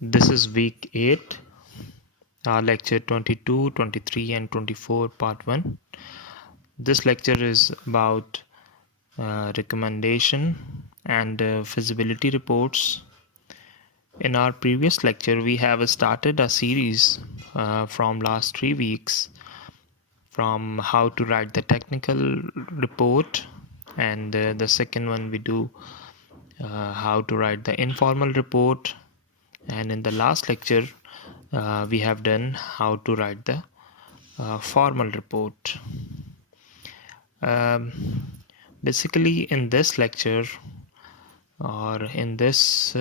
This is week 8, lecture 22, 23 and 24 part 1. This lecture is about recommendation and feasibility reports. In our previous lecture, we have started a series from last 3 weeks from how to write the technical report, and the second one we do how to write the informal report, and in the last lecture we have done how to write the formal report. Basically in this lecture, or in this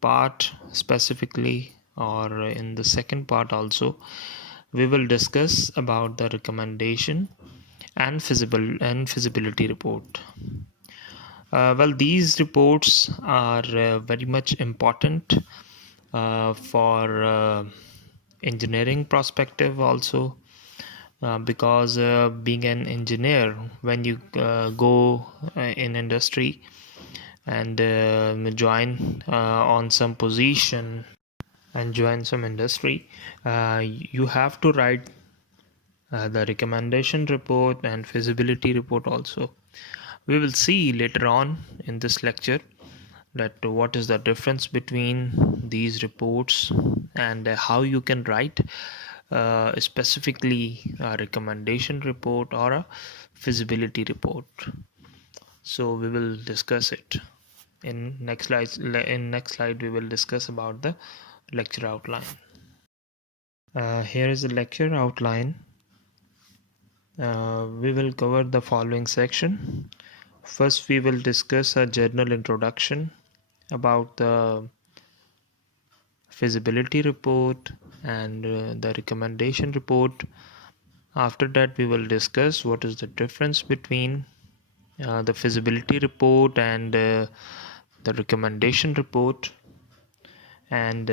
part specifically, or in the second part also, we will discuss about the recommendation and feasibility report. Well, these reports are very much important for engineering perspective also, because being an engineer, when you go in industry and join on some position and join some industry, you have to write the recommendation report and feasibility report also. We will see later on in this lecture that what is the difference between these reports and how you can write specifically a recommendation report or a feasibility report. So we will discuss it in next slide. In next slide we will discuss about the lecture outline. Here is the lecture outline. We will cover the following section. First, we will discuss a general introduction about the feasibility report and the recommendation report. After that, we will discuss what is the difference between the feasibility report and the recommendation report, and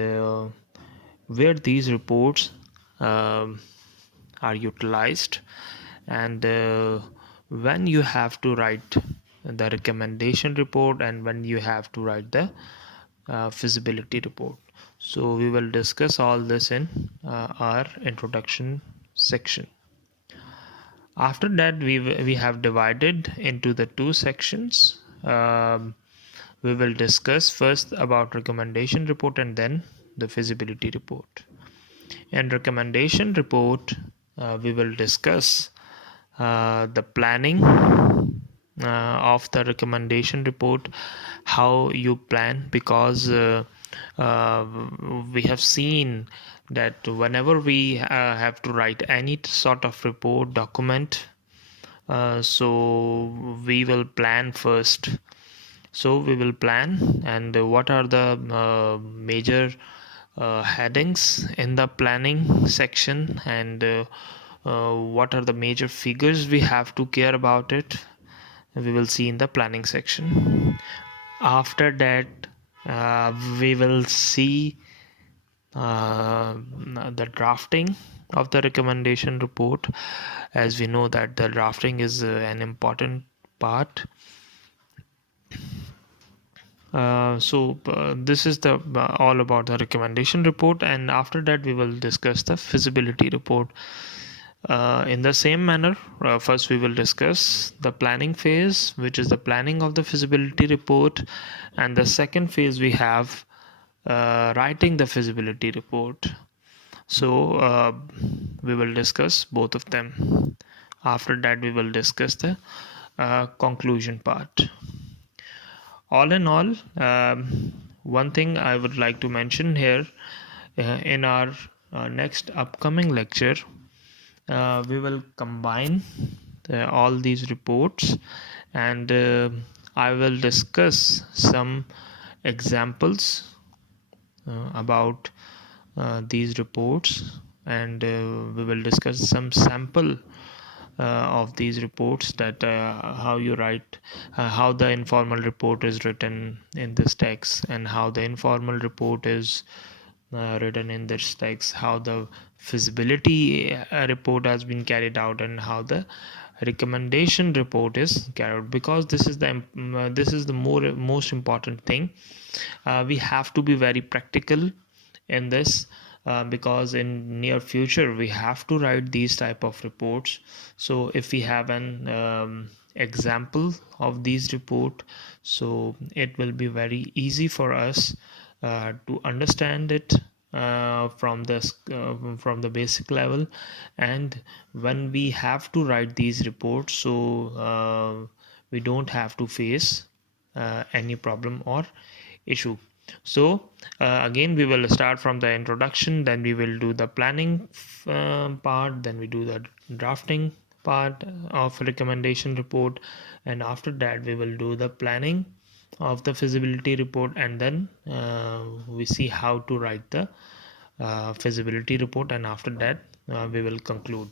where these reports are utilized, and when you have to write the recommendation report and when you have to write the feasibility report. So we will discuss all this in our introduction section. After that, we have divided into the two sections. We will discuss first about recommendation report and then the feasibility report. In recommendation report, we will discuss the planning of the recommendation report, how you plan, because we have seen that whenever we have to write any sort of report document, so we will plan first. So we will plan, and what are the major headings in the planning section, and what are the major figures we have to care about it, we will see in the planning section. After that, we will see the drafting of the recommendation report, as we know that the drafting is an important part. This is the all about the recommendation report, and after that we will discuss the feasibility report. In the same manner, first we will discuss the planning phase, which is the planning of the feasibility report, and the second phase we have writing the feasibility report. So we will discuss both of them. After that we will discuss the conclusion part. All in all, one thing I would like to mention here, in our next upcoming lecture, we will combine all these reports, and I will discuss some examples about these reports, and we will discuss some sample of these reports, that how you write, how the informal report is written in this text, and how the informal report is written in this text, how the feasibility report has been carried out, and how the recommendation report is carried out. Because this is the most important thing. We have to be very practical in this, because in near future we have to write these type of reports. So if we have an example of these report, so it will be very easy for us to understand it from the basic level. And when we have to write these reports, so we don't have to face any problem or issue. So again, we will start from the introduction, then we will do the planning part, then we do the drafting part of recommendation report, and after that we will do the planning of the feasibility report, and then we see how to write the feasibility report, and after that we will conclude.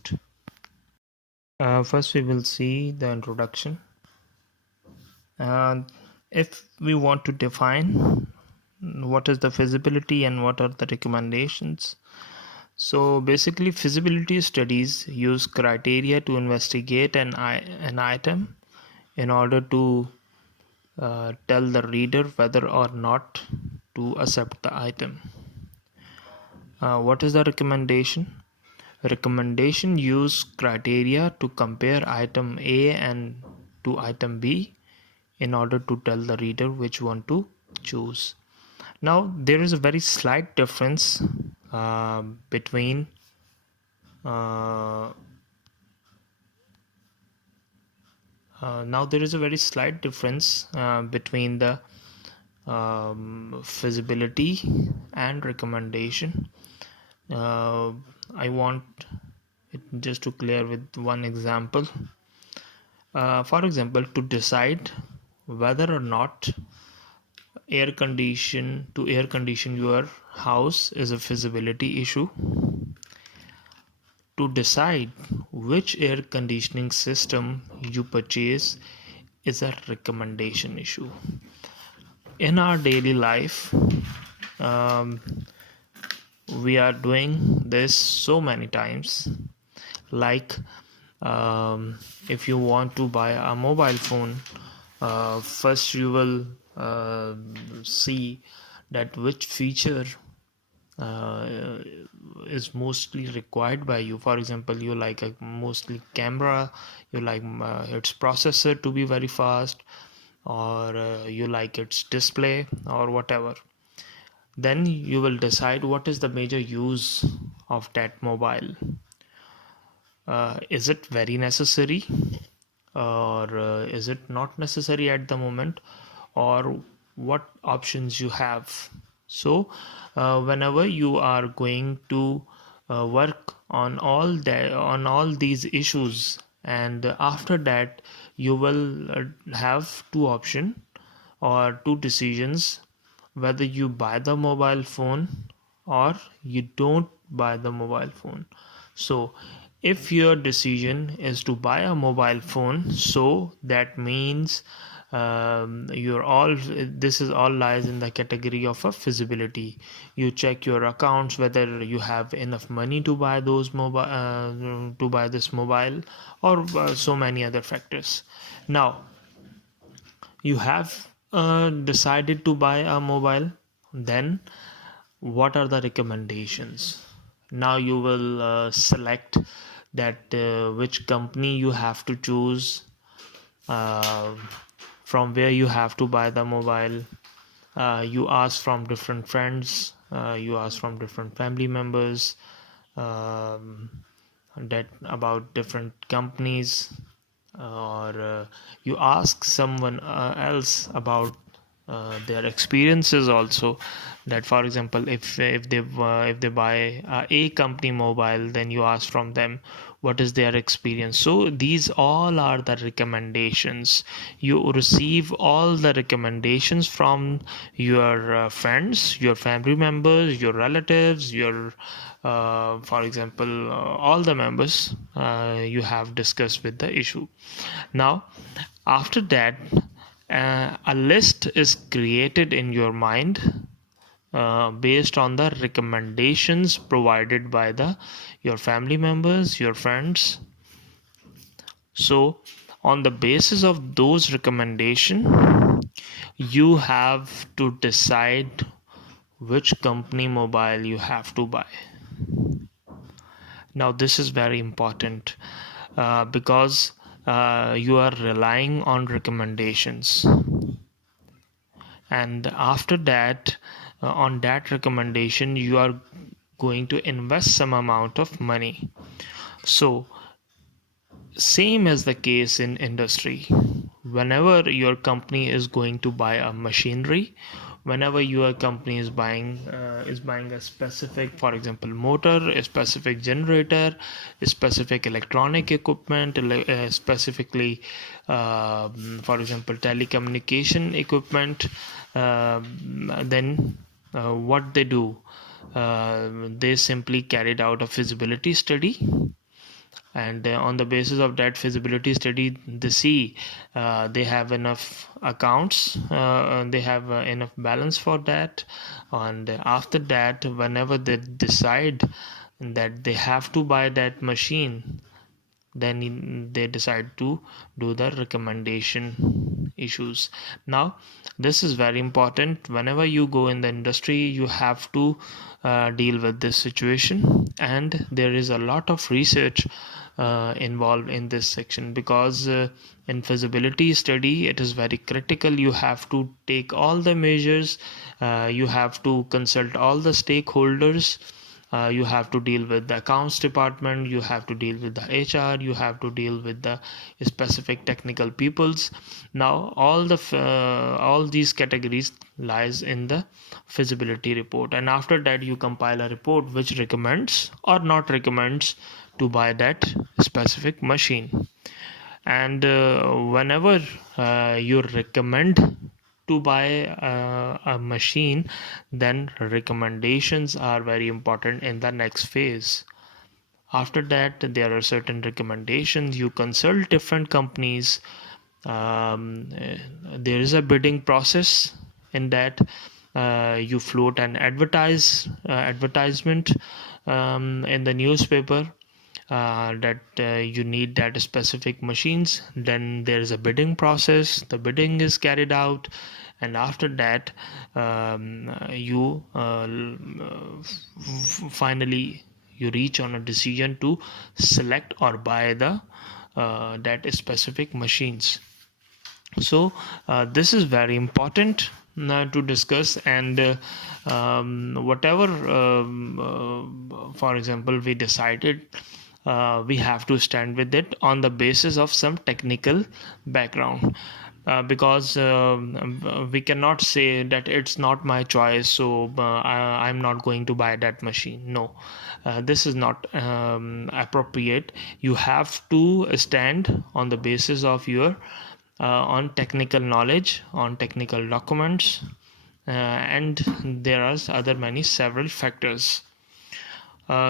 First we will see the introduction. If we want to define what is the feasibility and what are the recommendations, so basically feasibility studies use criteria to investigate an item in order to tell the reader whether or not to accept the item. What is the recommendation? Recommendation use criteria to compare item A and to item B in order to tell the reader which one to choose. Now there is a very slight difference between between the feasibility and recommendation. I want it just to clear with one example. For example, to decide whether or not air condition your house is a feasibility issue. To decide which air conditioning system you purchase is a recommendation issue. In our daily life, we are doing this so many times. Like if you want to buy a mobile phone, first you will see that which feature is mostly required by you. For example, you like a mostly camera, you like its processor to be very fast, or you like its display or whatever. Then you will decide what is the major use of that mobile. Is it very necessary, or is it not necessary at the moment, or what options you have? So whenever you are going to work on all these issues, and after that you will have two options or two decisions, whether you buy the mobile phone or you don't buy the mobile phone. So if your decision is to buy a mobile phone, so that means this is all lies in the category of a feasibility. You check your accounts whether you have enough money to buy this mobile, or so many other factors. Now you have decided to buy a mobile, then what are the recommendations? Now you will select that which company you have to choose, from where you have to buy the mobile. You ask from different friends, you ask from different family members that about different companies, or you ask someone else about their experiences also. That for example, if they buy a company mobile, then you ask from them what is their experience. So these all are the recommendations. You receive all the recommendations from your friends, your family members, your relatives, your for example all the members you have discussed with the issue. Now after that, a list is created in your mind based on the recommendations provided by your family members, your friends. So on the basis of those recommendations, you have to decide which company mobile you have to buy. Now this is very important because you are relying on recommendations, and after that on that recommendation you are going to invest some amount of money. So same as the case in industry, whenever your company is going to buy a machinery, whenever your company is buying a specific, for example, motor, a specific generator, a specific electronic equipment, specifically for example telecommunication equipment, then what they do, they simply carried out a feasibility study, and on the basis of that feasibility study they see they have enough accounts, they have enough balance for that, and after that whenever they decide that they have to buy that machine, then they decide to do the recommendation issues. Now this is very important. Whenever you go in the industry you have to deal with this situation, and there is a lot of research involved in this section, because in feasibility study it is very critical. You have to take all the measures, you have to consult all the stakeholders, you have to deal with the accounts department, you have to deal with the HR, you have to deal with the specific technical peoples. Now all these categories lies in the feasibility report, and after that you compile a report which recommends or not recommends to buy that specific machine. And whenever you recommend to buy a machine, then recommendations are very important in the next phase. After that there are certain recommendations, you consult different companies, there is a bidding process. In that you float an advertisement in the newspaper that you need that specific machines. Then there is a bidding process, the bidding is carried out, and after that you finally you reach on a decision to select or buy the that specific machines. So this is very important to discuss, and whatever for example we decided, we have to stand with it on the basis of some technical background, because we cannot say that it's not my choice, so I'm not going to buy that machine. No, this is not appropriate. You have to stand on the basis of your on technical knowledge, on technical documents, and there are other many several factors.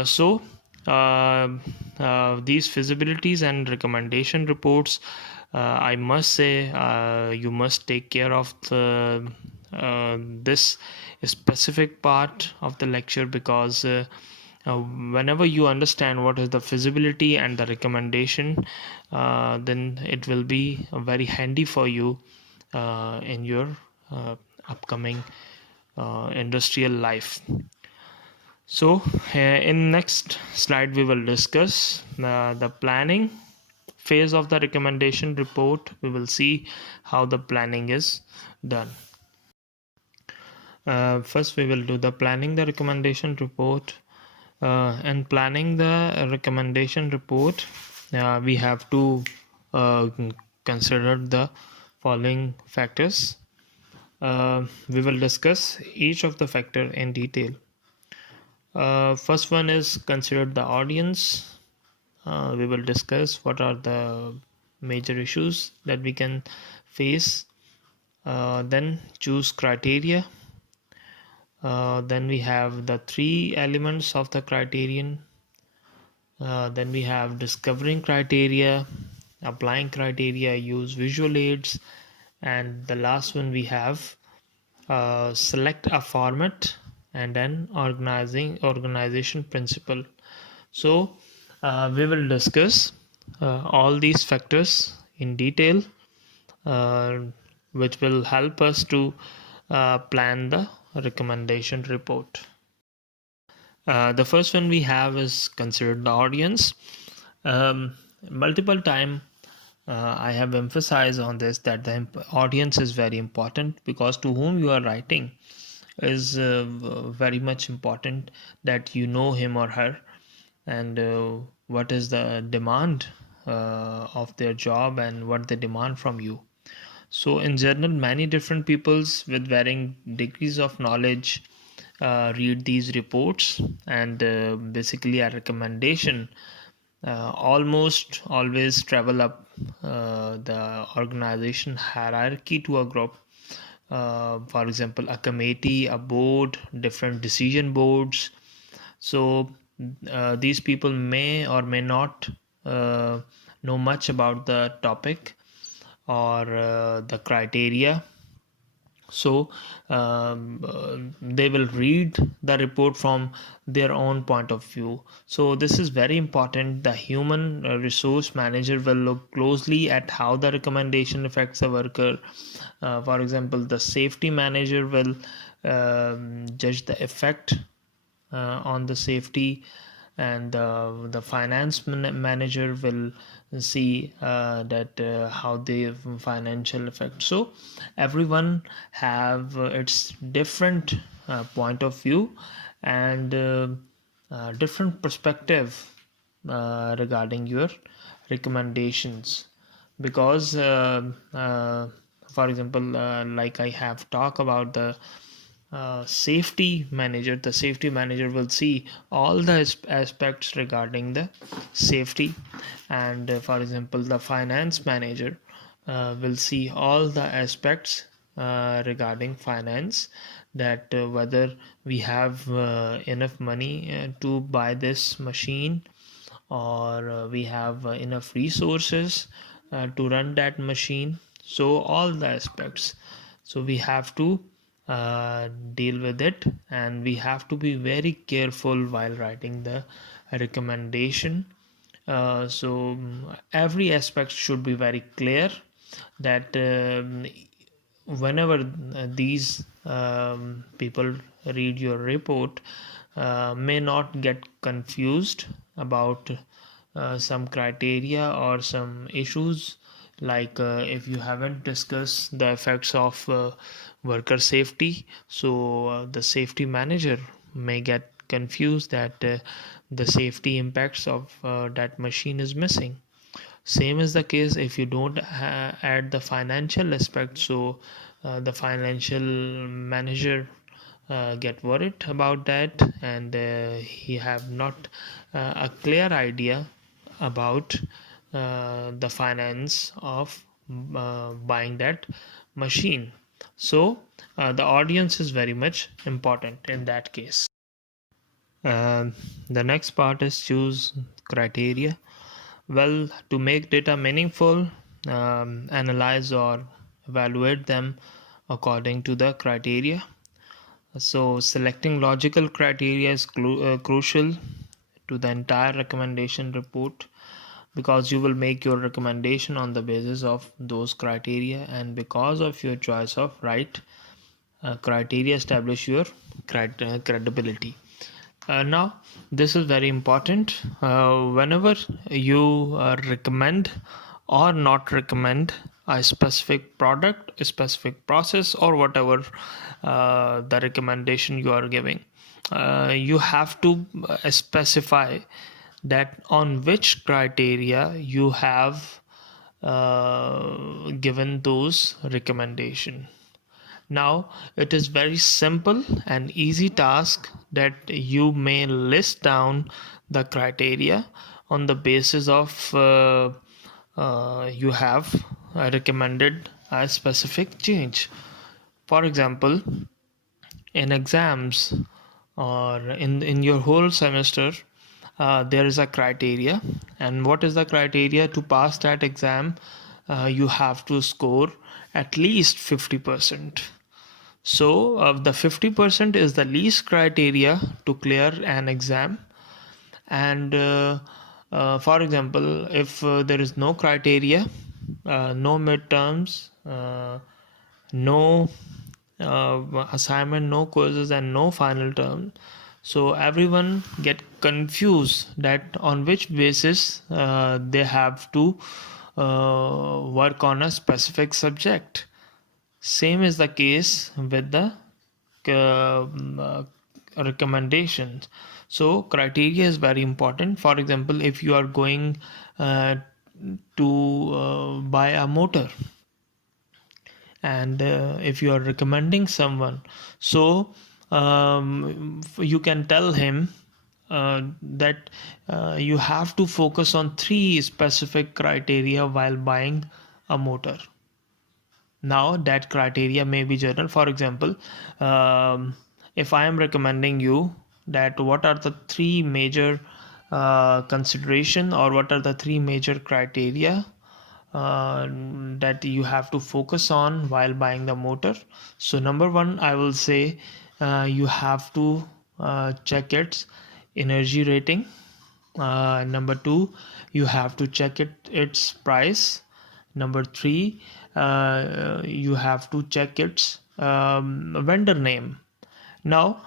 So these feasibilities and recommendation reports, I must say you must take care of this specific part of the lecture, because whenever you understand what is the feasibility and the recommendation, then it will be very handy for you in your upcoming industrial life. So in next slide we will discuss the planning phase of the recommendation report. We will see how the planning is done. First we will do the planning the recommendation report. And planning the recommendation report, we have to consider the following factors. We will discuss each of the factor in detail. First one is consider the audience. We will discuss what are the major issues that we can face. Then choose criteria. Then we have the 3 elements of the criterion. Then we have discovering criteria, applying criteria, use visual aids, and the last one we have select a format, and then organization principle. So we will discuss all these factors in detail, which will help us to plan the recommendation report. The first one we have is considered the audience. Multiple time I have emphasized on this that the audience is very important, because to whom you are writing is very much important, that you know him or her, and what is the demand of their job and what they demand from you. So in general, many different peoples with varying degrees of knowledge read these reports, and basically a recommendation almost always travel up the organization hierarchy to a group. For example, a committee, a board, different decision boards. So these people may or may not know much about the topic or the criteria. So they will read the report from their own point of view. So this is very important. The human resource manager will look closely at how the recommendation affects a worker. For example, the safety manager will judge the effect on the safety, and the finance manager will see that how the financial effect. So everyone have its different point of view and different perspective regarding your recommendations, because for example, like I have talked about the safety manager. The safety manager will see all the aspects regarding the safety, and for example, the finance manager will see all the aspects regarding finance, that whether we have enough money to buy this machine, or we have enough resources to run that machine. So all the aspects, so we have to deal with it, and we have to be very careful while writing the recommendation. So every aspect should be very clear, that whenever these people read your report, may not get confused about some criteria or some issues, like if you haven't discussed the effects of worker safety, so the safety manager may get confused that the safety impacts of that machine is missing. Same is the case if you don't add the financial aspect, so the financial manager get worried about that, and he have not a clear idea about the finance of buying that machine. So the audience is very much important in that case. The next part is choose criteria. Well, to make data meaningful, analyze or evaluate them according to the criteria. So selecting logical criteria is crucial to the entire recommendation report, because you will make your recommendation on the basis of those criteria, and because of your choice of right criteria establish your credibility. Now this is very important. Whenever you recommend or not recommend a specific product, a specific process, or whatever the recommendation you are giving, you have to specify that on which criteria you have given those recommendation. Now it is very simple and easy task that you may list down the criteria on the basis of you have recommended a specific change. For example, in exams or in your whole semester, there is a criteria, and what is the criteria to pass that exam? You have to score at least 50%. So the 50% is the least criteria to clear an exam. And for example, if there is no criteria, no midterms, no assignment, no quizzes, and no final term. So everyone get confused that on which basis they have to work on a specific subject. Same is the case with the recommendations. So criteria is very important. For example, if you are going to buy a motor, and if you are recommending someone, so you can tell him that you have to focus on three specific criteria while buying a motor. Now that criteria may be general. For example, if I am recommending you that what are the three major consideration, or what are the three major criteria that you have to focus on while buying the motor. So number one, I will say you have to check its energy rating. Number two, you have to check its price. Number three, you have to check its vendor name. Now,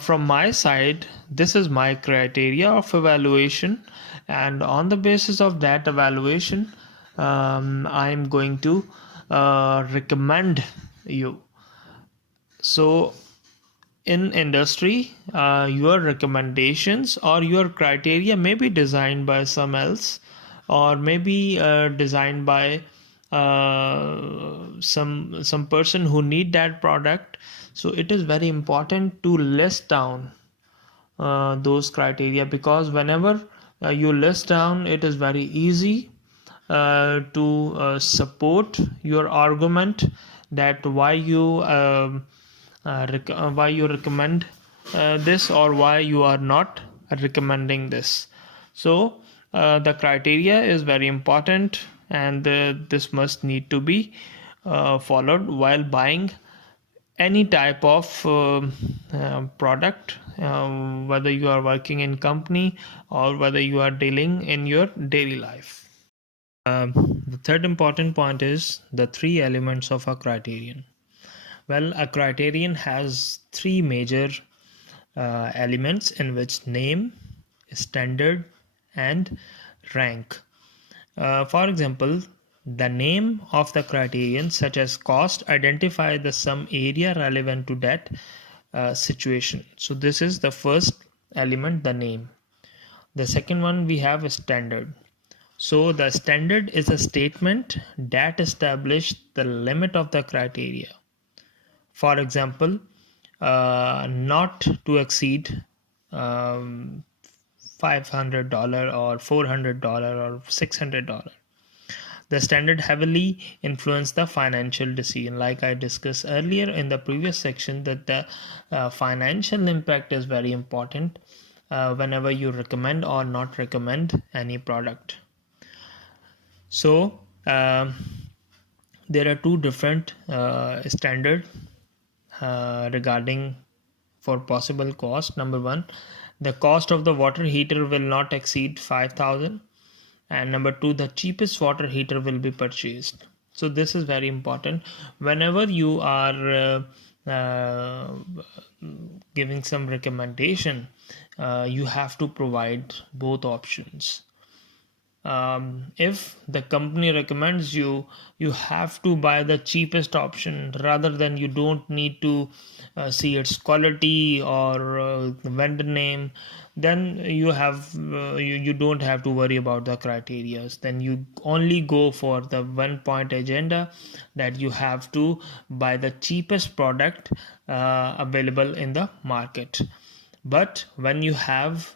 from my side, this is my criteria of evaluation, and on the basis of that evaluation, I'm going to recommend you. So in industry, your recommendations or your criteria may be designed by some else, or maybe designed by some person who need that product. So it is very important to list down those criteria, because whenever you list down, it is very easy to support your argument that why you recommend this, or why you are not recommending this. So the criteria is very important, and this must need to be followed while buying any type of product, whether you are working in company or whether you are dealing in your daily life. The third important point is the three elements of a criterion. Well, a criterion has three major elements, in which name, standard, and rank. For example, the name of the criterion, such as cost, identify the some area relevant to that situation. So this is the first element, the name. The second one, we have a standard. So the standard is a statement that establishes the limit of the criteria. For example, not to exceed $500 or $400 or $600. The standard heavily influence the financial decision. Like I discussed earlier in the previous section, that the financial impact is very important whenever you recommend or not recommend any product. So there are two different standard regarding for possible cost. Number one, the cost of the water heater will not exceed 5,000, and number two, the cheapest water heater will be purchased. So this is very important. Whenever you are giving some recommendation, you have to provide both options. If the company recommends you, you have to buy the cheapest option, rather than you don't need to see its quality or the vendor name. Then you have you don't have to worry about the criteria. Then you only go for the 1 point agenda, that you have to buy the cheapest product available in the market. But when you have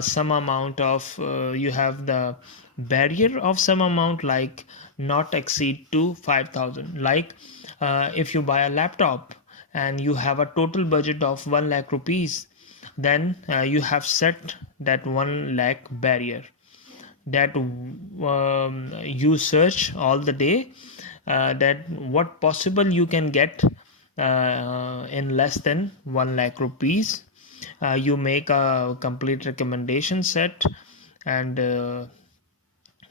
some amount of you have the barrier of some amount, like not exceed to 5,000. Like if you buy a laptop and you have a total budget of 1 lakh rupees, then you have set that 1 lakh barrier, that you search all the day that what possible you can get in less than 1 lakh rupees. You make a complete recommendation set, and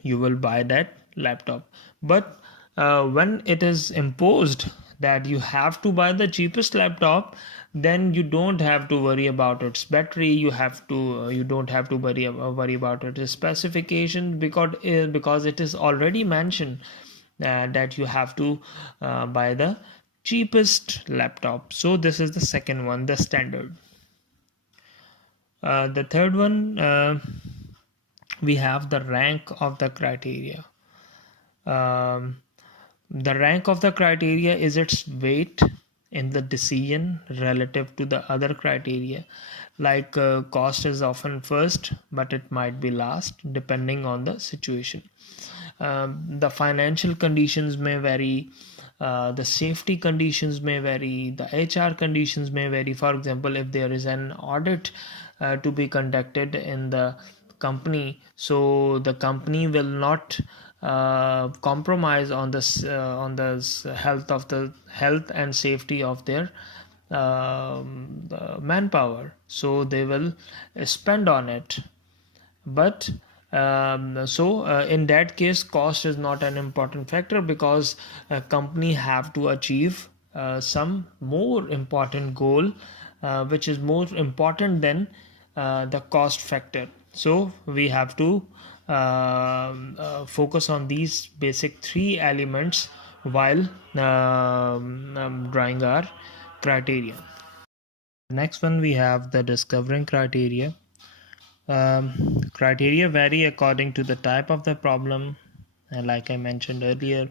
you will buy that laptop. But when it is imposed that you have to buy the cheapest laptop, then you don't have to worry about its battery. You don't have to worry about its specification, because it is already mentioned that you have to buy the cheapest laptop. So this is the second one, the standard. The third one, we have the rank of the criteria. Um, the rank of the criteria is its weight in the decision relative to the other criteria. Like cost is often first, but it might be last depending on the situation. The financial conditions may vary, the safety conditions may vary, the HR conditions may vary. For example, if there is an audit to be conducted in the company, so the company will not compromise on this health and safety of their manpower, so they will spend on it. But in that case, cost is not an important factor, because a company have to achieve some more important goal, which is more important than the cost factor. So we have to focus on these basic three elements while drawing our criteria. The next one, we have the discovering criteria. Criteria vary according to the type of the problem, and like I mentioned earlier,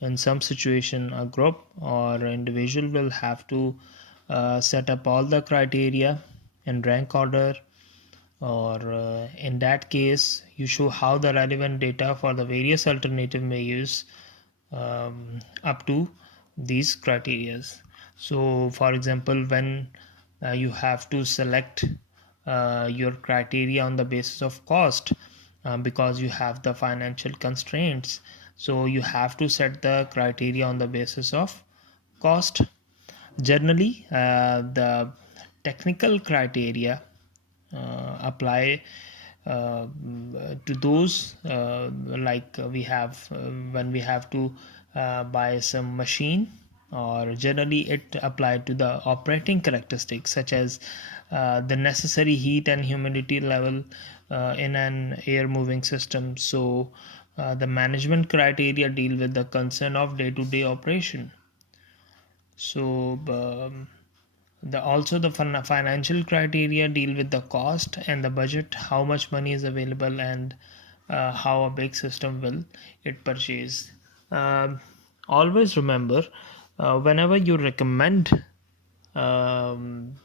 in some situation a group or individual will have to set up all the criteria in rank order, or in that case you show how the relevant data for the various alternative may use up to these criterias. So for example, when you have to select your criteria on the basis of cost, because you have the financial constraints, so you have to set the criteria on the basis of cost. Generally the technical criteria apply to those, like we have when we have to buy some machine, or generally it applied to the operating characteristics, such as the necessary heat and humidity level in an air moving system. So the management criteria deal with the concern of day-to-day operation. So the financial criteria deal with the cost and the budget, how much money is available, and how a big system will it purchase. Always remember, whenever you recommend um,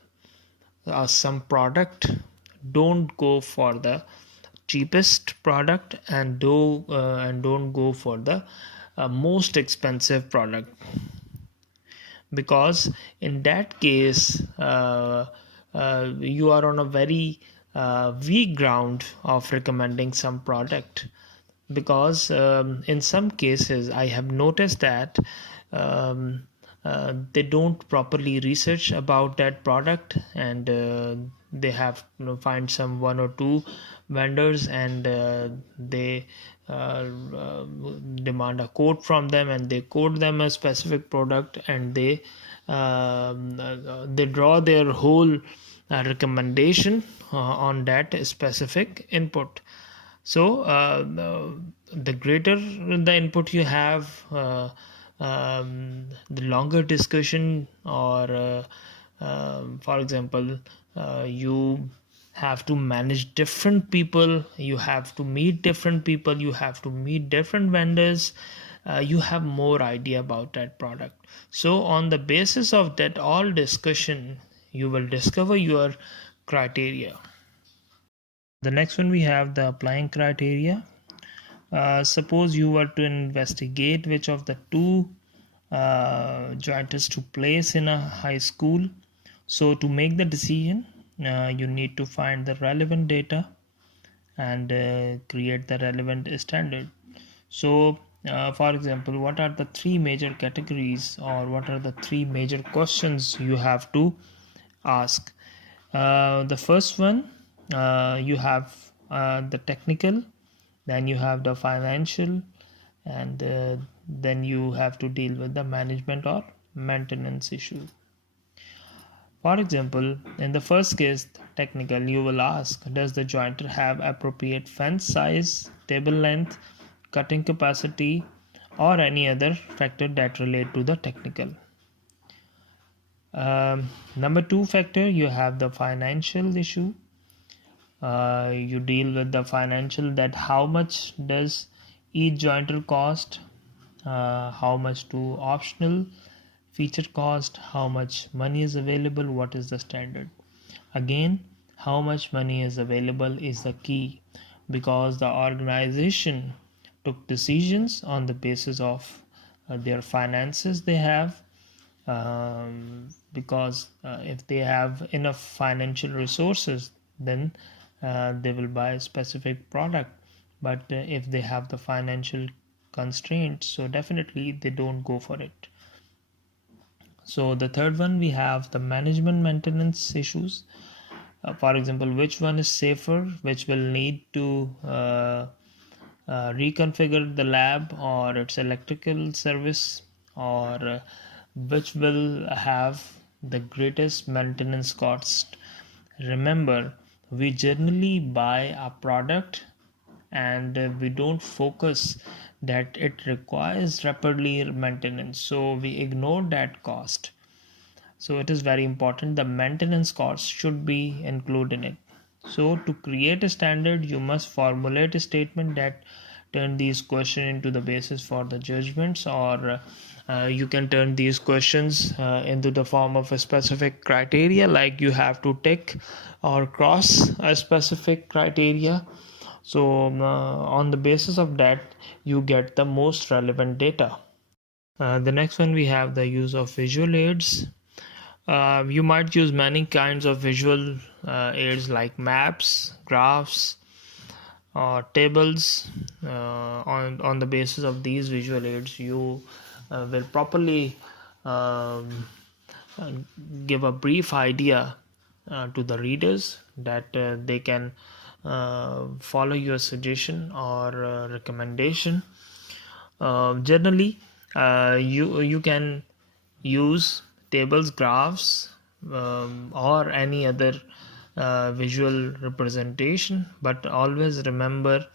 some product, don't go for the cheapest product, and don't go for the most expensive product, because in that case you are on a very weak ground of recommending some product. Because in some cases I have noticed that they don't properly research about that product, and they have find some one or two vendors, and they demand a quote from them, and they quote them a specific product, and they draw their whole recommendation on that specific input. So the greater the input you have, the longer discussion, or for example, you have to manage different people, you have to meet different people, you have to meet different vendors, you have more idea about that product. So on the basis of that all discussion, you will discover your criteria. The next one, we have the applying criteria. Suppose you were to investigate which of the two jointers to place in a high school. So to make the decision, you need to find the relevant data and create the relevant standard. So for example, what are the three major categories, or what are the three major questions you have to ask? The first one, you have the technical, then you have the financial, and then you have to deal with the management or maintenance issue. For example, in the first case, technical, you will ask, does the jointer have appropriate fence size, table length, cutting capacity, or any other factor that relate to the technical? Number two factor, you have the financial issue. You deal with the financial, that how much does each jointer cost, how much to optional feature cost, how much money is available, what is the standard. Again, how much money is available is the key, because the organization took decisions on the basis of their finances they have. Because if they have enough financial resources, then they will buy a specific product. But if they have the financial constraints, so definitely they don't go for it. So the third one, we have the management maintenance issues. For example, which one is safer, which will need to reconfigure the lab or its electrical service, or which will have the greatest maintenance cost. Remember, we generally buy a product and we don't focus that it requires rapidly maintenance, so we ignore that cost. So it is very important, the maintenance cost should be included in it. So to create a standard, you must formulate a statement that turn these questions into the basis for the judgments, or you can turn these questions into the form of a specific criteria, like you have to tick or cross a specific criteria. So on the basis of that, you get the most relevant data. The next one, we have the use of visual aids. You might use many kinds of visual aids like maps, graphs, or tables. On the basis of these visual aids, you will properly um, uh, give a brief idea to the readers, that they can follow your suggestion or recommendation. Generally, you can use tables, graphs, or any other visual representation, but always remember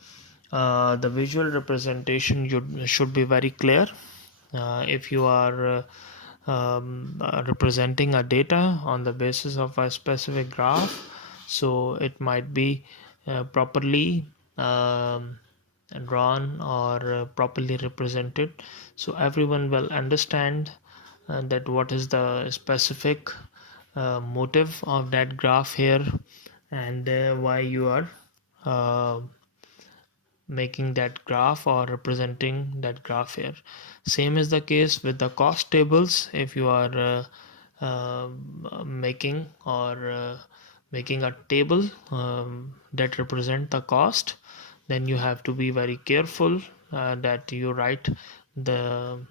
the visual representation should be very clear. If you are representing a data on the basis of a specific graph, so it might be properly drawn or properly represented, so everyone will understand that what is the specific motive of that graph here, and why you are uh, making that graph or representing that graph here. Same is the case with the cost tables. If you are making or making a table that represent the cost, then you have to be very careful that you write the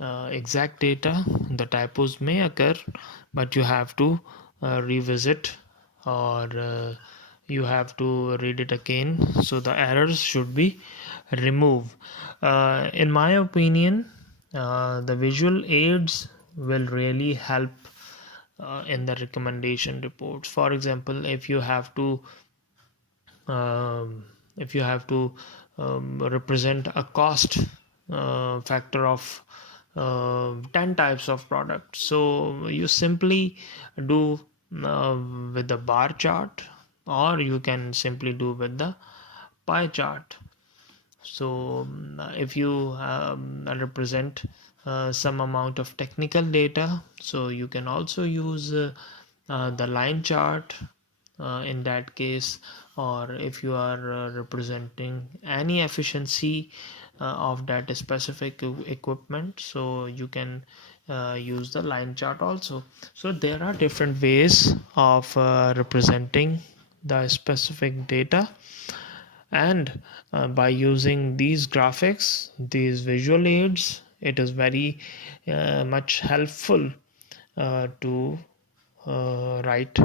exact data. The typos may occur, but you have to revisit, or you have to read it again, so the errors should be removed. In my opinion, the visual aids will really help in the recommendation reports. For example, if you have to represent a cost factor of 10 types of products, so you simply do with the bar chart, or you can simply do with the pie chart. So if you represent some amount of technical data, so you can also use the line chart in that case. Or if you are representing any efficiency of that specific equipment, so you can use the line chart also. So there are different ways of representing the specific data, and by using these graphics, these visual aids, it is very much helpful to write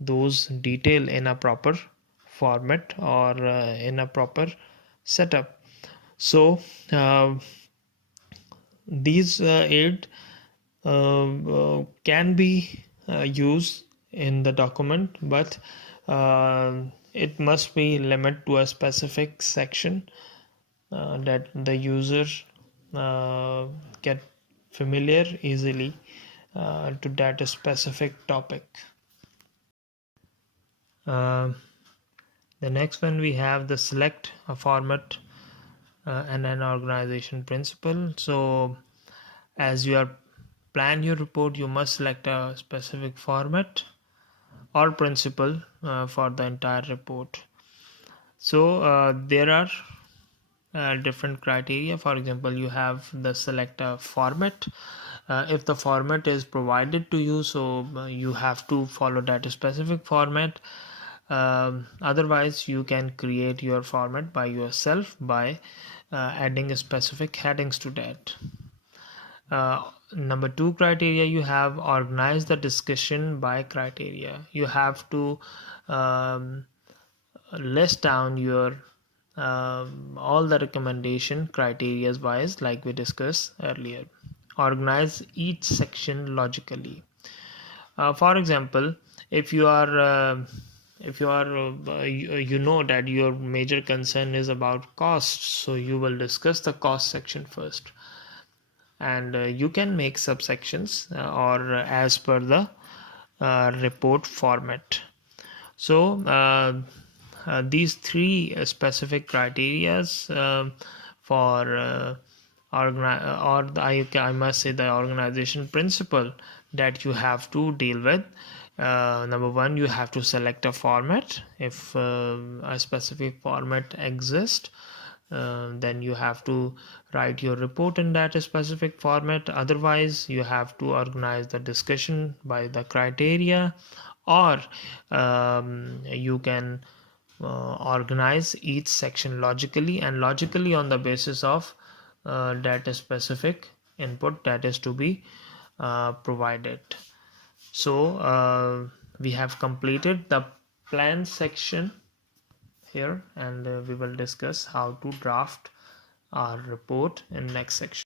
those detail in a proper format, or in a proper setup. So these aid can be used in the document, but it must be limited to a specific section that the user get familiar easily to that specific topic. The next one we have the select a format and an organization principle. So as you are plan your report, you must select a specific format or principle for the entire report. So there are different criteria. For example, you have the select a format. If the format is provided to you, so you have to follow that specific format. Otherwise you can create your format by yourself by adding specific headings to that. Number 2 criteria, you have organize the discussion by criteria. You have to list down your all the recommendation criteria wise, like we discussed earlier. Organize each section logically. For example, if you are you know that your major concern is about cost, so you will discuss the cost section first, and you can make subsections or as per the report format. So these three specific criterias for I must say the organization principle that you have to deal with. Number 1, you have to select a format. If a specific format exists, then you have to write your report in that specific format. Otherwise you have to organize the discussion by the criteria, or you can organize each section logically, and logically on the basis of that specific input that is to be provided. So we have completed the plan section here, and we will discuss how to draft our report in next section.